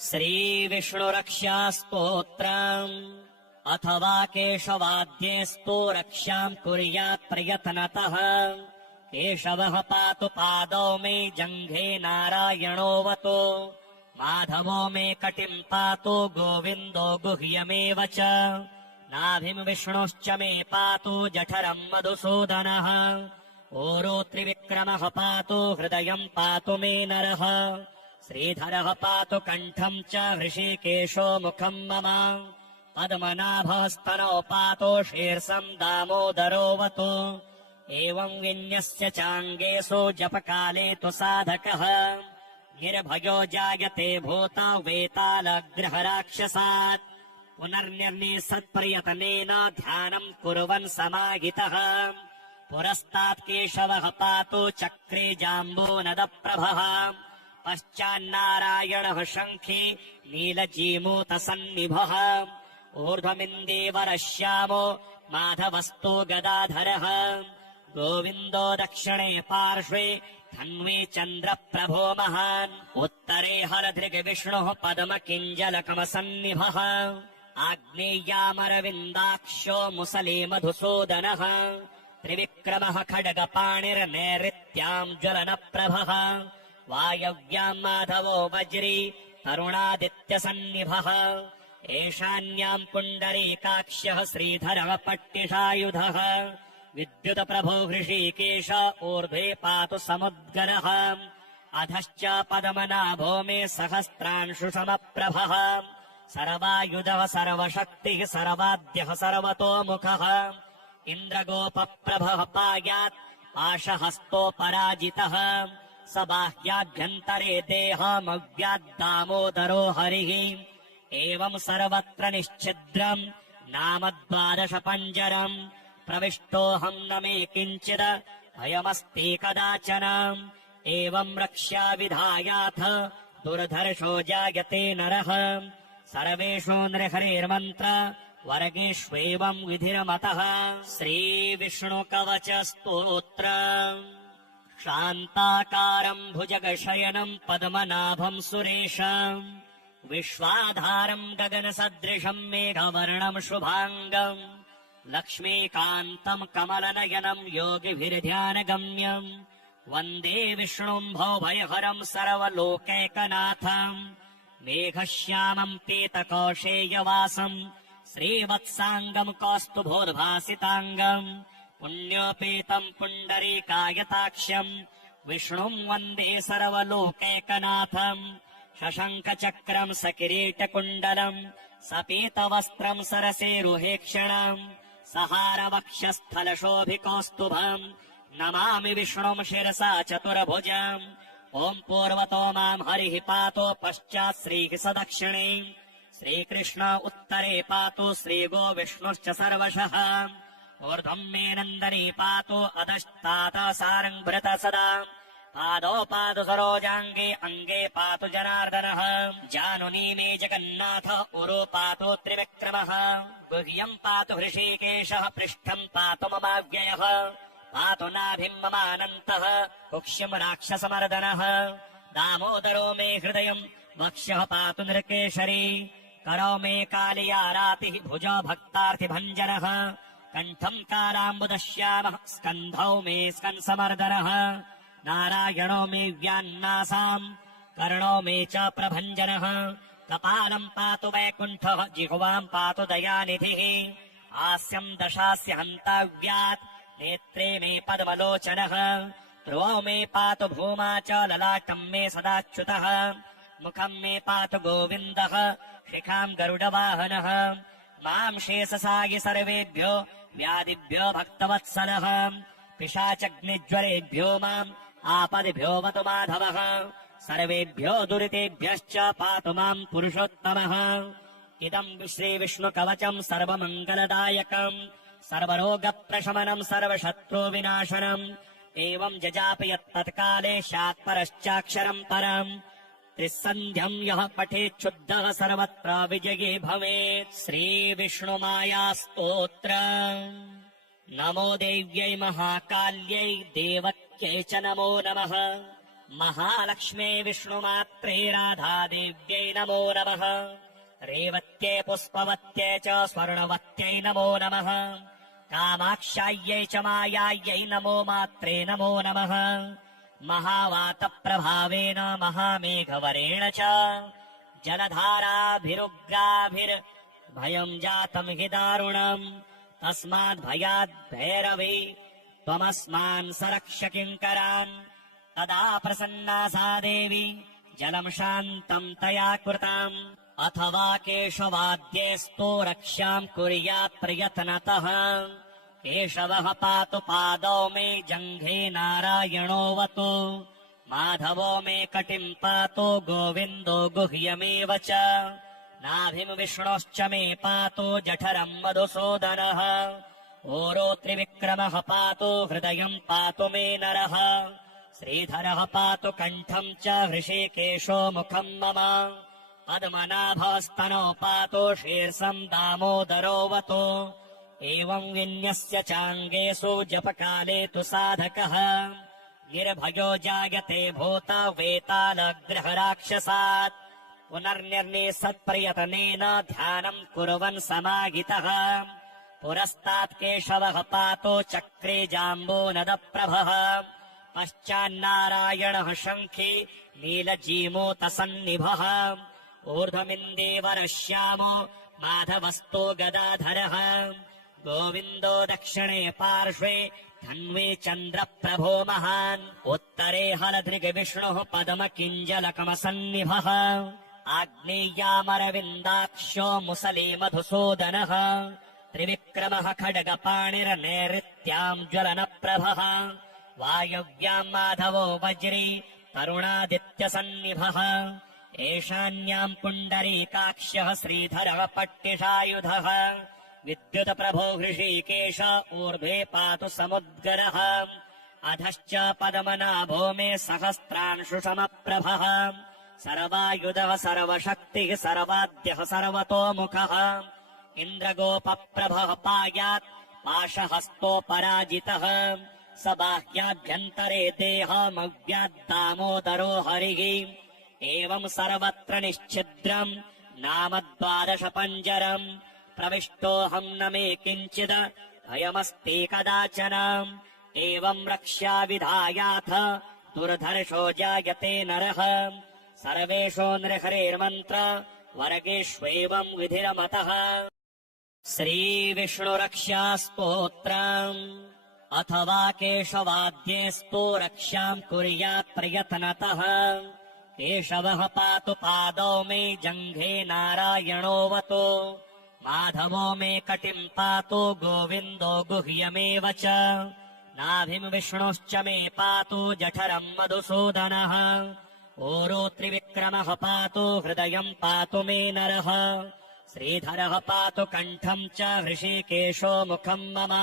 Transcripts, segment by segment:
श्रीविष्णुरक्षास्तोत्रम् अथवा केशवाद्येस्तु रक्षाम् कुर्यात् प्रयत्नतः। केशवः पातु पादौ मे जङ्घे नारायणोऽवतु। माधवो मे कटिम् पातु गोविन्दो गुह्यमेव च। नाभिम् विष्णुश्च मे पातु जठरम् मधुसूदनः। ऊरो त्रिविक्रमः पातु हृदयम् पातु मे नरः। श्रीधरः पातु कण्ठम् च हृषीकेशो मुखम् मम। पद्मनाभस्तनौ पातु शीर्षम् दामोदरोऽवतु। एवम् विन्यस्य चाङ्गेषु जपकाले तु साधकः। निर्भयो जायते भूता वेतालग्रहराक्षसात्। पुनर्निर्निसत्प्रयतनेन ध्यानम् कुर्वन् समाहितः। पुरस्तात् केशवः पातु चक्रे जाम्बूनदप्रभः। पश्चान्नारायणः शङ्खे नीलजीमूतसन्निभः। ऊर्ध्वमिन्दीवरः श्यामो माधवस्तु गदाधरः। गोविन्दो दक्षिणे पार्श्वे धन्वी चन्द्रप्रभो महान्। उत्तरे हरधृग्विष्णुः पद्मकिञ्जलकमसन्निभः। आग्नेय्यामरविन्दाक्षो मुसले मधुसूदनः। त्रिविक्रमः खड्गपाणिर्नैऋत्याम् ज्वलनप्रभः। वायव्याम् माधवो वज्री तरुणादित्यसन्निभः। एशान्याम् पुण्डरीकाक्ष्यः श्रीधरः पट्टिषायुधः। विद्युतप्रभो हृषीकेश ऊर्ध्वे पातु समुद्गरः। अधश्च पद्मनाभो मे सहस्रांशुसमप्रभः। सर्वायुधः सर्वशक्तिः सर्वाद्यः सर्वतोमुखः। इन्द्रगोपप्रभः पायात् पाशहस्तोपराजितः। स बाह्याभ्यन्तरे देहमव्याद्दामोदरो हरिः। एवम् सर्वत्र निश्छिद्रम् नाम 12 पञ्जरम्। प्रविष्टोऽहम् न मे किञ्चिद भयमस्ति कदाचन। एवम् रक्ष्या विधायाथ दुर्धर्षो जायते नरः। सर्वेषु नृहरेर्मन्त्र वर्गेष्वेवम् विधिर्मतः। श्रीविष्णुकवच स्तोत्र। शान्ताकारम् भुजगशयनम् पद्मनाभम् सुरेशम्। विश्वाधारम् गगनसदृशम् मेघवर्णम् शुभाङ्गम्। लक्ष्मीकान्तम् कमलनयनम् योगिभिर्ध्यानगम्यम्। वन्दे विष्णुम् भवभयहरम् सर्वलोकैकनाथम्। मेघश्यामम् पीतकौशेयवासम् श्रीवत्साङ्गम् कौस्तुभोद्भासिताङ्गम्। पुण्योपेतम् पुण्डरीकायताक्ष्यम् विष्णुम् वन्दे सर्वलोकैकनाथम्। शशङ्खचक्रम् सकिरीटकुण्डलम् सपीतवस्त्रम् सरसेरुहेक्षणम्। सहारवक्षस्थलशोभिकौस्तुभम् नमामि विष्णुम् शिरसा चतुर्भुजम्। ॐ पूर्वतो माम् हरिः पातु पश्चात् श्रीः स दक्षिणे। श्रीकृष्ण उत्तरे पातु श्रीगो विष्णुश्च सर्वशः। ऊर्ध्वम् मे नन्दनी पातु अधस्तात् सारङ्भृत सदा। पादौ पातु सरोजाङ्गे अङ्गे पातु जनार्दनः। जानुनी मे जगन्नाथ उरु पातु त्रिविक्रमः। गुह्यम् पातु हृषीकेशः पृष्ठम् पातु ममाव्ययः। पातु नाभिम् ममानन्तः कुक्ष्यम् राक्षसमर्दनः। दामोदरो मे हृदयम् वक्ष्यः पातु नृकेशरी। करौ मे कालियारातिः भुजो भक्तार्थिभञ्जनः। कण्ठम् कालाम्बुदश्यामः स्कन्धौ मे स्कन्समर्दनः। नारायणो मे व्यान्नासाम् कर्णो मे च प्रभञ्जनः। कपालम् पातु वैकुण्ठः जिह्वाम् पातु दयानिधिः। हास्यम् दशास्य हन्ताव्यात् नेत्रे मे पद्मलोचनः। ध्रुवौ मे पातु भूमा च ललाटम् मे सदाच्युतः। मुखम् मे पातु गोविन्दः शिखाम् गरुडवाहनः। माम् शेषसायि सर्वेभ्यो व्याधिभ्यो भक्तवत्सलः। पिशाचग्निज्वरेभ्यो माम् आपदिभ्योऽवतु माधवः। सर्वेभ्यो दुरितेभ्यश्च पातु माम् पुरुषोत्तमः। इदम् श्रीविष्णुकवचम् सर्वमङ्गलदायकम् सर्वरोगप्रशमनम् सर्वशत्रुविनाशनम्। एवम् जजापयत्तत्काले स्यात्परश्चाक्षरम् परम्। त्रिसन्ध्यम् यः पठेच्छुद्धः सर्वत्र विजयी भवेत्। श्रीविष्णुमायास्तोत्र। नमो देव्यै महाकाल्यै देवक्यै च नमो नमः। महालक्ष्मे विष्णुमात्रे राधादेव्यै नमो नमः रेवत्ये पुष्पवत्ये च स्वर्णवत्यै नमो नमः कामाक्षायै च मायायै नमो मात्रे नमो नमः महावातप्रभावेन महामेघवरेण च जलधाराभिरुग्राभिर्भयम् जातम् हि दारुणम् तस्माद्भयाद् भैरवी त्वमस्मान् सरक्ष किङ्करान् तदा प्रसन्ना सा देवी जलम् शान्तम् तया कृताम् अथवा केशवाद्येस्तु रक्ष्याम् कुर्यात् प्रयत्नतः केशवः पातु पादौ मे जङ्घे नारायणोऽवतु माधवो मे कटिम् पातु गोविन्दो गुह्यमेव च नाभिम् विष्णोश्च मे पातु जठरम् मधुसूदनः ओरो त्रिविक्रमः पातु हृदयम् पातु मे नरः श्रीधरः पातु कण्ठम् च हृषीकेशो मुखम् मम पद्मनाभस्तनौ पातु शीर्षम् दामोदरोऽवतु एवम् विन्यस्य चाङ्गेषु जपकाले तु साधकः निर्भयो जायते भूता वेतालग्रहराक्षसात् पुनर्निर्निसत्प्रयतनेन ध्यानम् कुर्वन् समाहितः पुरस्तात् केशवः पातो चक्रे जाम्बूनदप्रभः पश्चान्नारायणः शङ्खी नीलजीमूतसन्निभः ऊर्ध्वमिन्दीवरः श्यामो माधवस्तो गदाधरः गोविन्दो दक्षिणे पार्श्वे धन्वी चन्द्रप्रभो महान् उत्तरे हलधृग्विष्णुः पद्मकिञ्जलकमसन्निभः आग्नेय्यामरविन्दाक्षो मुसले मधुसूदनः त्रिविक्रमः खड्गपाणिर्नैऋत्याम् ज्वलनप्रभः वायव्याम् माधवो वज्री तरुणादित्यसन्निभः एशान्याम् पुण्डरीकाक्ष्यः श्रीधरः पट्टिषायुधः विद्युतप्रभो हृषीकेश ऊर्ध्वे पातु समुद्गरः अधश्च पद्मनाभो मे सहस्रांशुसमप्रभः सर्वायुधः सर्वशक्तिः सर्वाद्यः सर्वतोमुखः इन्द्रगोपप्रभः पायात् पाशहस्तोपराजितः स बाह्याभ्यन्तरे देहमव्याद्दामोदरो हरिः एवम् सर्वत्र निश्छिद्रम् नाम 12 पञ्जरम् प्रविष्टोऽहम् न मे किञ्चिद भयमस्ति कदाचन एवम् रक्ष्या विधायाथ दुर्धर्षो जायते नरः सर्वेषु नृहरेर्मन्त्र वर्गेष्वेवम् विधिरमतः श्रीविष्णुरक्षास्तोत्रम् अथवा केशवाद्येस्तु रक्षाम् कुर्यात् प्रयत्नतः केशवः पातु पादौ मे जङ्घे नारायणोऽवतु माधवो मे कटिम् पातु गोविन्दो गुह्यमेव च नाभिम् विष्णुश्च मे पातु जठरम् मधुसूदनः ओरो त्रिविक्रमः पातु हृदयम् पातु मे नरः श्रीधरः पातु कण्ठम् च हृषीकेशो मुखम् मम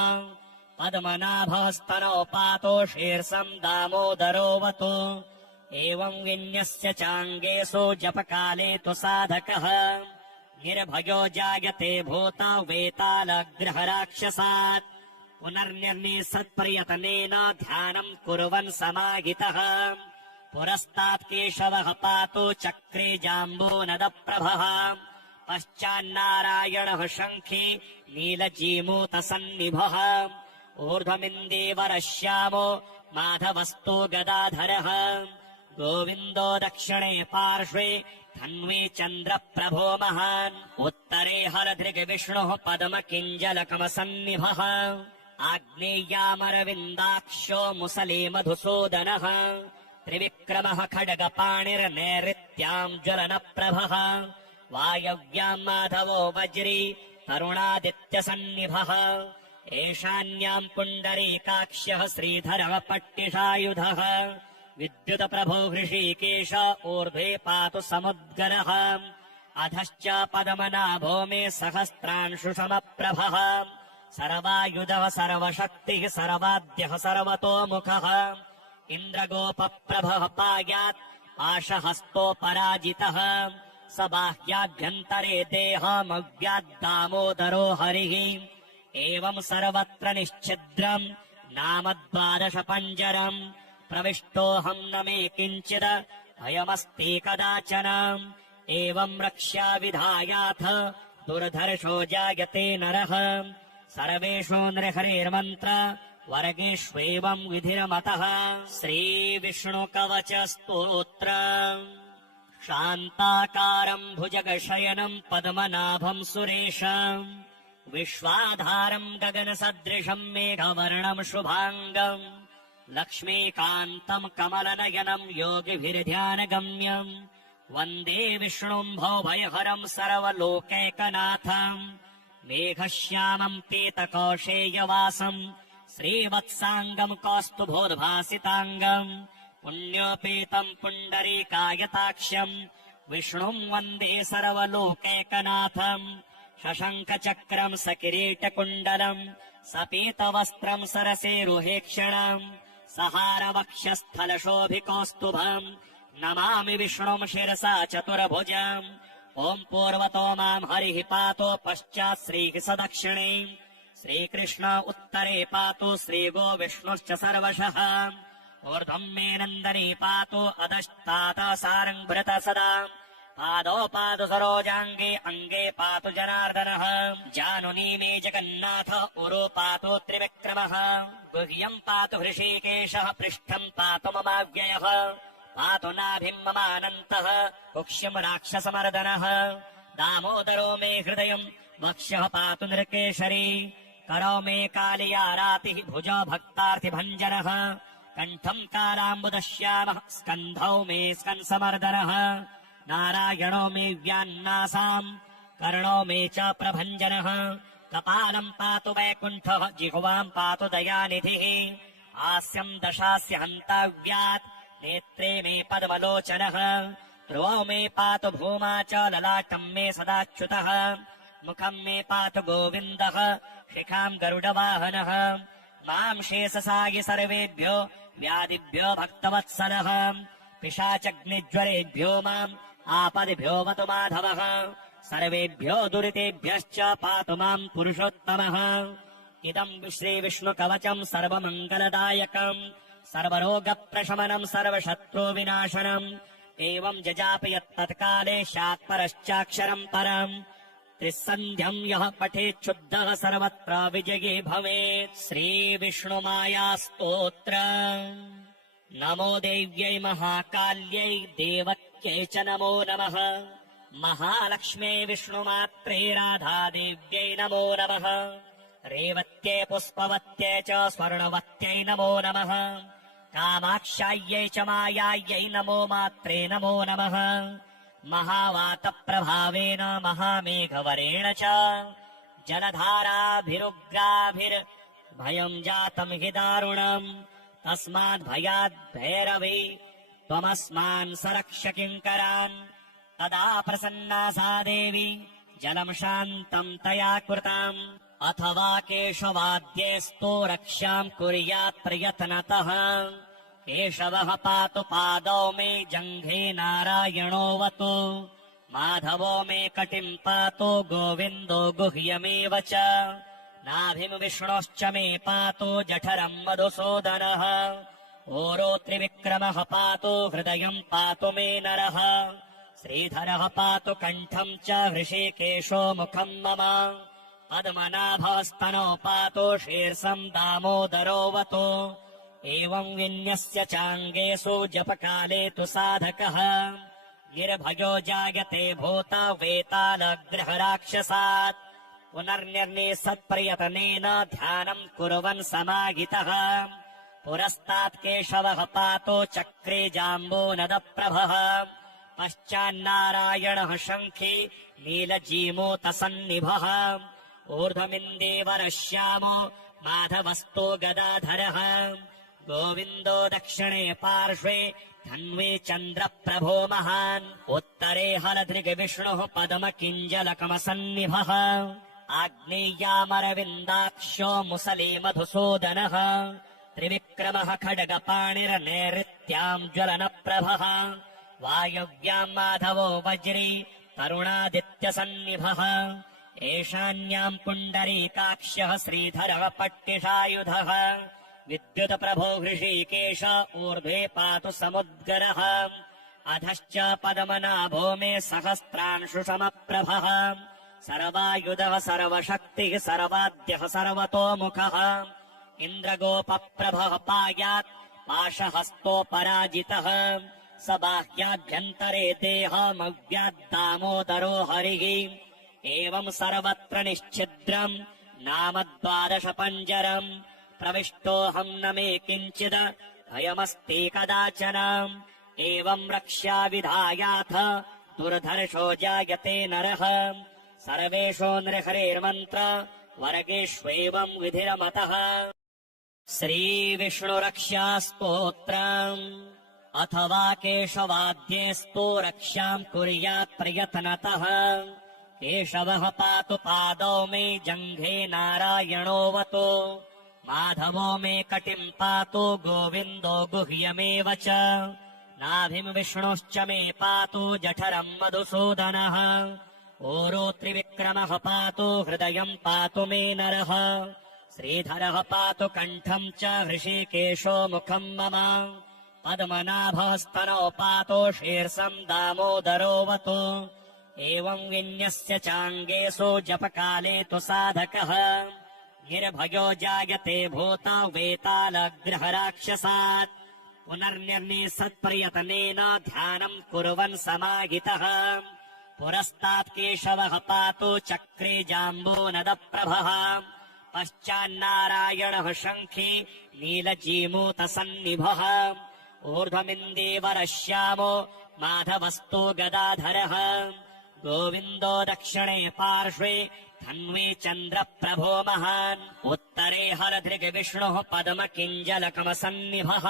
पद्मनाभस्तनौ पातु शीर्षम् दामोदरोऽवतु एवम् विन्यस्य चाङ्गेषु जपकाले तु साधकः निर्भयो जायते भूता वेतालग्रहराक्षसात् पुनर्निर्निसत्प्रयतनेन ध्यानम् कुर्वन् समाहितः पुरस्तात् केशवः पातु चक्रे जाम्बूनदप्रभः पश्चान्नारायणः शङ्खी नीलजीमूतसन्निभः ऊर्ध्वमिन्दीवरः श्यामो माधवस्तो गदाधरः गोविन्दो दक्षिणे पार्श्वे धन्वी चन्द्रप्रभो महान् उत्तरे हलधृग्विष्णुः पद्मकिञ्जलकमसन्निभः आग्नेय्यामरविन्दाक्षो मुसले मधुसूदनः त्रिविक्रमः खड्गपाणिर्नैऋत्याम् ज्वलनप्रभः वायव्याम् माधवो वज्री तरुणादित्यसन्निभः एशान्याम् पुण्डरीकाक्ष्यः श्रीधरः पट्टिषायुधः विद्युतप्रभो हृषीकेश ऊर्ध्वे पातु समुद्गरः अधश्च पद्मनाभो मे सहस्रांशुसमप्रभः सर्वायुधः सर्वशक्तिः सर्वाद्यः सर्वतोमुखः इन्द्रगोपप्रभः पायात् पाशहस्तोपराजितः स बाह्याभ्यन्तरे देहमव्याद्दामोदरो हरिः एवम् सर्वत्र निश्छिद्रम् नाम 12 पञ्जरम् प्रविष्टोऽहम् न मे किञ्चिद भयमस्ति कदाचन एवम् रक्ष्या विधायाथ दुर्धर्षो जायते नरः सर्वेषु नृहरिर्मन्त्र वर्गेष्वेवम् विधिरमतः श्रीविष्णुकवच स्तोत्र शान्ताकारम् भुजगशयनम् पद्मनाभम् सुरेशम् विश्वाधारम् गगनसदृशम् मेघवर्णम् शुभाङ्गम् लक्ष्मीकान्तम् कमलनयनम् योगिभिर्ध्यानगम्यम् वन्दे विष्णुम् भवभयहरम् सर्वलोकैकनाथम् मेघश्यामम् पीतकौशेयवासम् श्रीवत्साङ्गम् कौस्तुभोद्भासिताङ्गम् पुण्योपेतम् पुण्डरीकायताक्ष्यम् विष्णुम् वन्दे सर्वलोकैकनाथम् शशङ्खचक्रम् सकिरीटकुण्डलम् सपीतवस्त्रम् सरसेरुहेक्षणम् सहारवक्षस्थलशोभिकौस्तुभम् नमामि विष्णुम् शिरसा चतुर्भुजम् ॐ पूर्वतो माम् हरिः पातो पश्चात् श्रीः सदक्षिणे श्रीकृष्ण उत्तरे पातो श्रीगो विष्णुश्च सर्वशः ऊर्ध्वम् मे नन्दने पातो अधस्तात् सारङ्भृत सदा पादौ पातु सरोजाङ्गे अङ्गे पातु जनार्दनः जानुनी मे जगन्नाथ उरो पातु त्रिविक्रमः गुह्यम् पातु हृषीकेशः पृष्ठम् पातु ममाव्ययः पातु नाभिम् ममानन्तः कुक्ष्यम् राक्षसमर्दनः दामोदरो मे हृदयम् वक्ष्यः पातु नृकेशरी करौ मे कालियारातिः भुजो भक्तार्थिभञ्जनः कण्ठम् कालाम्बुदश्यामः स्कन्धौ मे स्कन्समर्दनः नारायणो मे व्यान्नासाम् कर्णो मे च प्रभञ्जनः कपालम् पातु वैकुण्ठः जिह्वाम् पातु दयानिधिः हास्यम् दशास्य हन्ताव्यात् नेत्रे मे पद्मलोचनः ध्रुवौ मे पातु भूमा च ललाटम् मे सदाच्युतः मुखम् मे पातु गोविन्दः शिखाम् गरुडवाहनः माम् शेषसायि सर्वेभ्यो व्याधिभ्यो भक्तवत्सलः पिशाचग्निज्वरेभ्यो माम् आपदिभ्यो वतु माधवः सर्वेभ्यो दुरितेभ्यश्च पातु माम् पुरुषोत्तमः इदम् श्रीविष्णुकवचम् सर्वमङ्गलदायकम् सर्वरोगप्रशमनम् सर्वशत्रुविनाशनम् एवम् जजापयत्तत्काले शात्परश्चाक्षरम् परम् त्रिसन्ध्यम् यः पठेच्छुद्धः सर्वत्र विजयी भवेत् श्रीविष्णुमायास्तोत्र नमो देव्यै महाकाल्यै देवक्यै च नमो नमः महालक्ष्म्यै विष्णुमात्रे राधादेव्यै नमो नमः रेवत्यै पुष्पवत्यै च स्वर्णवत्यै नमो नमः कामाक्षायै च मायायै नमो मात्रे नमो नमः महावातप्रभावेन महामेघवरेण च जलधाराभिरुग्राभिर्भयम् जातम् हि दारुणम् तस्माद्भयाद् भैरवी त्वमस्मान् सरक्ष किङ्करान् तदा प्रसन्ना सा देवी जलम् शान्तम् तया कृताम् अथवा केशवाद्येस्तु रक्षाम् कुर्यात् प्रयत्नतः केशवः पातु पादौ मे जङ्घे नारायणोऽवतु माधवो मे कटिम् पातु गोविन्दो गुह्यमेव च नाभिम् विष्णोश्च मे पातु जठरम् मधुसूदनः ओरो त्रिविक्रमः पातु हृदयम् पातु मे नरः श्रीधरः पातु कण्ठम् च हृषीकेशो मुखम् मम पद्मनाभस्तनो पातु शीर्षम् दामोदरोऽवतु एवम् विन्यस्य चाङ्गेषु जपकाले तु साधकः निर्भयो जायते भूता वेतालग्रहराक्षसात् पुनर्निर्णे सत्प्रयतनेन ध्यानम् कुर्वन् समाहितः पुरस्तात् केशवः पातो चक्रे जाम्बूनदप्रभः पश्चान्नारायणः शङ्खी नीलजीमूतसन्निभः ऊर्ध्वमिन्देवरः श्यामो माधवस्तो गदाधरः गोविन्दो दक्षिणे पार्श्वे धन्वे चन्द्रप्रभो महान् उत्तरे हलधृग्विष्णुः पद्मकिञ्जलकमसन्निभः आग्नेय्यामरविन्दाक्षो मुसले मधुसूदनः त्रिविक्रमः खड्गपाणिर्नैऋत्याम् ज्वलनप्रभः वायव्याम् माधवो वज्री तरुणादित्यसन्निभः ईशान्याम् पुण्डरीकाक्ष्यः श्रीधरः पट्टिषायुधः विद्युतप्रभो हृषीकेश ऊर्ध्वे पातु समुद्गरः अधश्च पद्मनाभो मे सहस्रांशुसमप्रभः सर्वायुधः सर्वशक्तिः सर्वाद्यः सर्वतोमुखः इन्द्रगोपप्रभः पायात् पाशहस्तोपराजितः स बाह्याभ्यन्तरे देहमव्याद्दामोदरो हरिः एवम् सर्वत्र निश्छिद्रम् नाम 12 पञ्जरम् प्रविष्टोऽहम् न मे किञ्चिद भयमस्ति कदाचन एवम् रक्ष्या विधायाथ दुर्धर्षो जायते नरः सर्वेषु नृहरेर्मन्त्र वर्गेष्वेवम् विधिरमतः श्रीविष्णुरक्षास्तोत्रम् अथवा केशवाद्येस्तु रक्षाम् कुर्यात् प्रयत्नतः केशवः पातु पादौ मे जङ्घे नारायणोऽवतु माधवो मे कटिम् पातु गोविन्दो गुह्यमेव च नाभिम् विष्णुश्च मे पातु जठरम् मधुसूदनः ओरो त्रिविक्रमः पातु हृदयम् पातु मे नरः श्रीधरः पातु कण्ठम् च हृषीकेशो मुखम् मम पद्मनाभस्तनौ पातु शीर्षम् दामोदरोऽवतु एवम् विन्यस्य चाङ्गेषु जपकाले तु साधकः निर्भयो जायते भूता वेतालग्रहराक्षसात् पुनर्निर्निसत्प्रयतनेन ध्यानम् कुर्वन् समाहितः पुरस्तात् केशवः पातु चक्रे जाम्बूनदप्रभः पश्चान्नारायणः शङ्खे नीलजीमूतसन्निभः ऊर्ध्वमिन्दीवरः श्यामो माधवस्तो गदाधरः गोविन्दो दक्षिणे पार्श्वे धन्वे चन्द्रप्रभो महान् उत्तरे हरधृग्विष्णुः पद्मकिञ्जलकमसन्निभः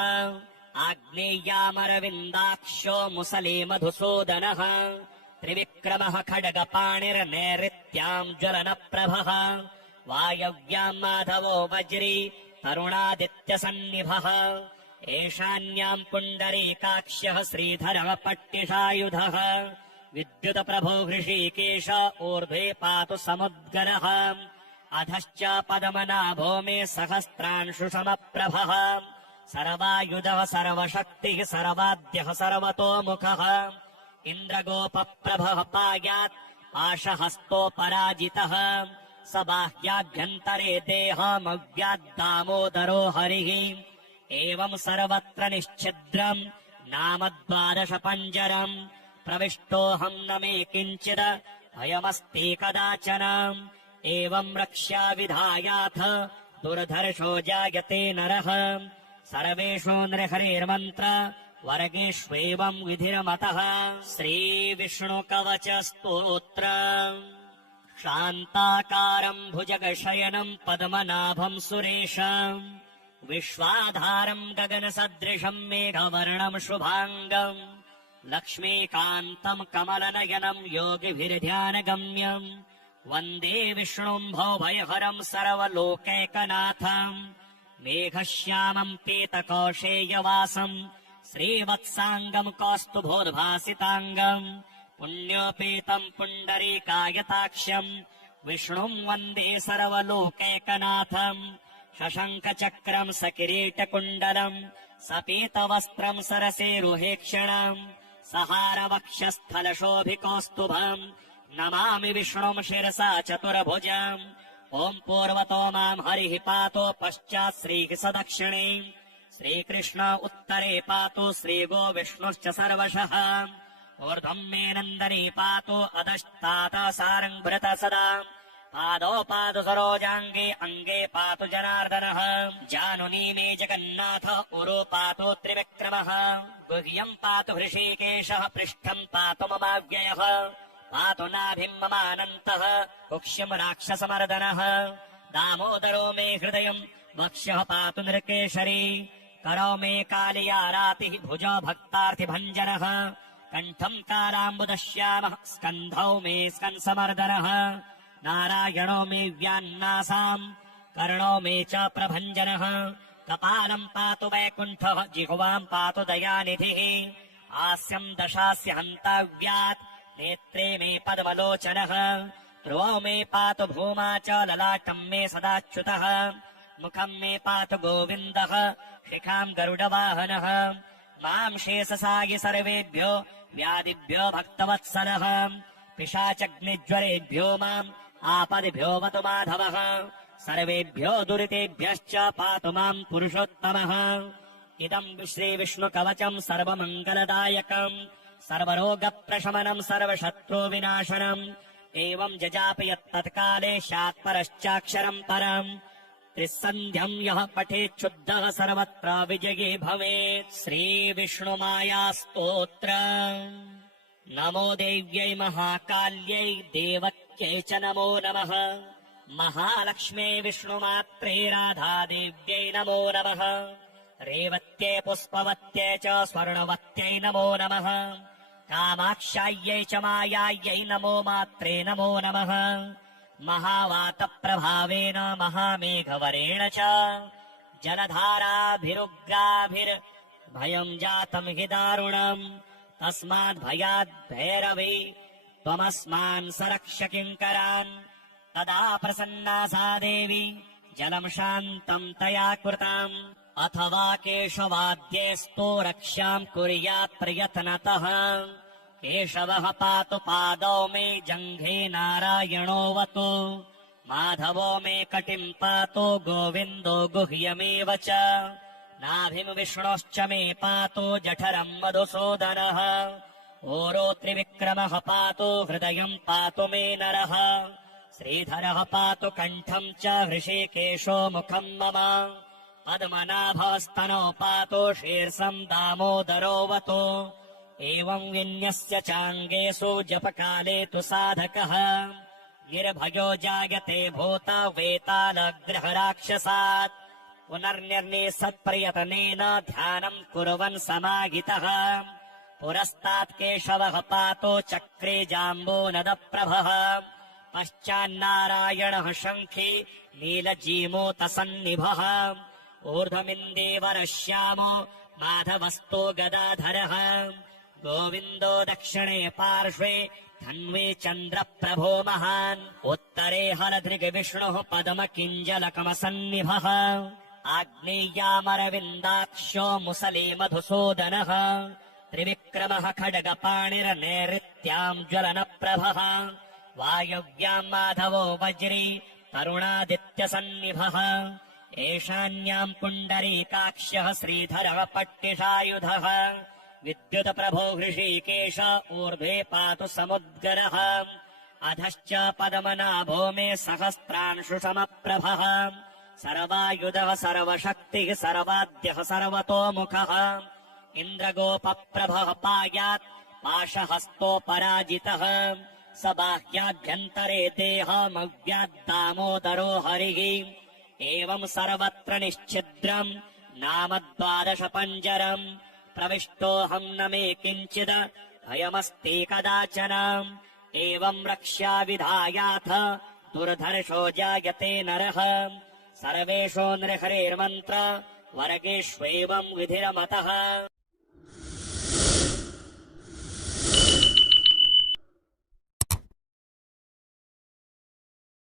आग्नेय्यामरविन्दाक्षो मुसले मधुसूदनः त्रिविक्रमः खड्गपाणिर्नैऋत्याम् ज्वलनप्रभः वायव्याम् माधवो वज्री तरुणादित्यसन्निभः एशान्याम् पुण्डरीकाक्ष्यः श्रीधरः पट्टिषायुधः विद्युतप्रभो हृषीकेश ऊर्ध्वे पातु समुद्गरः अधश्च पद्मनाभो मे सहस्रांशुसमप्रभः सर्वायुधः सर्वशक्तिः सर्वाद्यः सर्वतोमुखः इन्द्रगोपप्रभः पायात् पाशहस्तोपराजितः स बाह्याभ्यन्तरे देहमव्याद्दामोदरो हरिः एवम् सर्वत्र निश्छिद्रम् नाम 12 पञ्जरम् प्रविष्टोऽहम् न मे किञ्चिद भयमस्ति कदाचन एवम् रक्ष्या विधायाथ दुर्धर्षो जायते नरः सर्वेषु नृहरेर्मन्त्र वर्गेष्वेवम् विधिरमतः श्रीविष्णुकवचस्तोत्र शान्ताकारम् भुजगशयनम् पद्मनाभम् सुरेशम् विश्वाधारम् गगनसदृशम् मेघवर्णम् शुभाङ्गम् लक्ष्मीकान्तम् कमलनयनम् योगिभिर्ध्यानगम्यम् वन्दे विष्णुम् भवभयहरम् सर्वलोकैकनाथम् मेघश्यामम् पीतकौशेयवासम् श्रीवत्साङ्गम् कौस्तुभोद्भासिताङ्गम् पुण्योपेतम् पुण्डरीकायताक्ष्यम् विष्णुम् वन्दे सर्वलोकैकनाथम् शशङ्खचक्रम् सकिरीटकुण्डलम् सपीतवस्त्रम् सरसेरुहेक्षणम् सहारवक्षस्थलशोभिकौस्तुभम् नमामि विष्णुम् शिरसा चतुर्भुजम् ॐ पूर्वतो माम् हरिः पातो पश्चात् श्रीः सदक्षिणे श्रीकृष्ण उत्तरे पातो श्रीगो विष्णुश्च सर्वशः ऊर्ध्वम् मे नन्दनी पातो अधस्तात् सारङ्भृत सदा पादौ पातु सरोजाङ्गे अङ्गे पातु जनार्दनः जानुनी मे जगन्नाथ उरो पातु त्रिविक्रमः गुह्यम् पातु हृषीकेशः पृष्ठम् पातु ममाव्ययः पातु नाभिम् ममानन्तः कुक्ष्यम् राक्षसमर्दनः दामोदरो मे हृदयम् वक्ष्यः पातु नृकेशरी करौ मे कालियारातिः भुजो भक्तार्थिभञ्जनः कण्ठम् कालाम्बुदश्यामः स्कन्धौ मे स्कन्समर्दनः नारायणो मे व्यान्नासाम् कर्णो मे च प्रभञ्जनः कपालम् पातु वैकुण्ठः जिह्वाम् पातु दयानिधिः हास्यम् दशास्य हन्ताव्यात् नेत्रे मे पद्मलोचनः ध्रुवौ मे पातु भूमा च ललाटम् मे सदाच्युतः मुखम् मे पातु गोविन्दः शिखाम् गरुडवाहनः माम् शेषसागि सर्वेभ्यो व्याधिभ्यो भक्तवत्सलः पिशाचग्निज्वरेभ्यो माम् आपदिभ्यो वतु माधवः सर्वेभ्यो दुरितेभ्यश्च पातु माम् पुरुषोत्तमः इदम् श्रीविष्णुकवचम् सर्वमङ्गलदायकम् सर्वरोगप्रशमनम् सर्वशत्रुविनाशनम् एवम् जजापि यत्तत्काले स्यात्परश्चाक्षरम् परम् त्रिसन्ध्यम् यः पठेच्छुद्धः सर्वत्र विजयी भवेत्। श्रीविष्णुमायास्तोत्रम्। नमो देव्यै महाकाल्यै देवक्यै च नमो नमः। महालक्ष्म्यै विष्णुमात्रे राधादेव्यै नमो नमः। रेवत्यै पुष्पवत्यै च स्वर्णवत्यै नमो नमः। कामाक्षायै च मायायै नमो मात्रे नमो नमः। महावातप्रभावेन महामेघवरेण च जलधाराभिरुग्राभिर्भयम् जातम् हि दारुणम् तस्माद्भयाद् भैरवे त्वमस्मान् सरक्ष किङ्करान् तदा प्रसन्ना सा देवी जलम् शान्तम् तया कृताम् अथवा केशवाद्येस्तु रक्षाम् कुर्यात् प्रयत्नतः केशवः पातु पादौ मे जङ्घे नारायणोऽवतु माधवो मे कटिम् पातु गोविन्दो गुह्यमेव च नाभिम् विष्णोश्च मे पातु जठरम् मधुसूदनः ओरो त्रिविक्रमः पातु हृदयम् पातु मे नरः श्रीधरः पातु कण्ठम् च हृषीकेशो मुखम् मम पद्मनाभस्तनौ पातु शीर्षम् दामोदरोऽवतु एवम् विन्यस्य चाङ्गेषु जपकाले तु साधकः निर्भयो जायते भूत वेतालग्रहराक्षसात् पुनर्निर्निसत्प्रयतनेन ध्यानम् कुर्वन् समाहितः पुरस्तात् केशवः पातो चक्रे जाम्बूनदप्रभः पश्चान्नारायणः शङ्खी नीलजीमूतसन्निभः ऊर्ध्वमिन्दीवरः श्यामो माधवस्तो गदाधरः गोविन्दो दक्षिणे पार्श्वे धन्वे चन्द्रप्रभो महान् उत्तरे हलधृग्विष्णुः पद्मकिञ्जलकमसन्निभः आग्नेय्यामरविन्दाक्षो मुसले मधुसूदनः त्रिविक्रमः खड्गपाणिर्नैऋत्याम् ज्वलनप्रभः वायव्याम् माधवो वज्री तरुणादित्यसन्निभः एशान्याम् पुण्डरीकाक्षः श्रीधरः पट्टिषायुधः विद्युतप्रभो हृषीकेश ऊर्ध्वे पातु समुद्गरः अधश्च पद्मनाभो मे सहस्रांशुसमप्रभः सर्वायुधः सर्वशक्तिः सर्वाद्यः सर्वतोमुखः इन्द्रगोपप्रभः पायात् पाशहस्तोपराजितः स बाह्याभ्यन्तरे देहमव्याद्दामोदरो हरिः एवम् सर्वत्र निश्छिद्रम् नाम 12 पञ्जरम् प्रविष्टोऽहम् न मे किञ्चिद भयमस्ति कदाचन एवम् रक्ष्या विधायाथ दुर्धर्षो जायते नरः सर्वेषु नृहरेर्मन्त्र वर्गेष्वेवम् विधिरमतः।